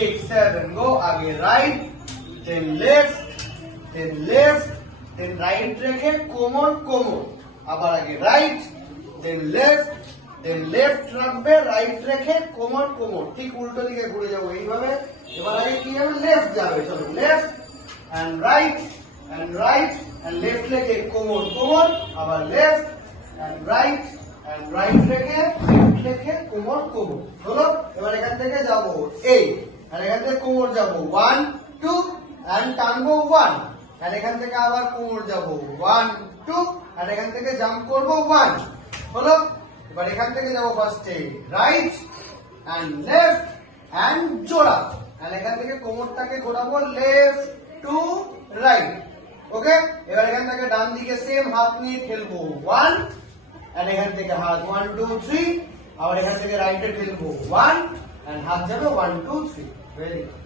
6 7 go আগে right then left then right রেখে কোমর কোমর আবার আগে রাইট দেন লেফট রাখবে রাইট রেখে কোমর কোমর ঠিক উল্টো দিকে ঘুরে যাবো এইভাবে এবার আগে কি যাবে লেফট যাবে চলো left and right and left রেখে কোমর কোমর আবার লেফট এন্ড রাইট রেখে কোমর কোমর চলো এবার এখান থেকে যাবো এই আর এখান থেকে কোমর যাবো 1 2 এন্ড টানবো 1 আর এখান থেকে আবার কোমর যাবো 1 2 আর এখান থেকে জাম্প করবো 1 হলো এবার এখান থেকে যাবো ফার্স্টে রাইট এন্ড লেফট এন্ড জোড়া আর এখান থেকে কোমরটাকে ঘোরাবো লেফট টু রাইট ওকে এবার এখান থেকে ডান দিকে সেম হাত নিয়ে খেলবো 1 এন্ড এখান থেকে হাত 1 2 3 আবার এখান থেকে রাইটে খেলবো 1 এন্ড হাত যাবে 1 2 3 ভেরি গুড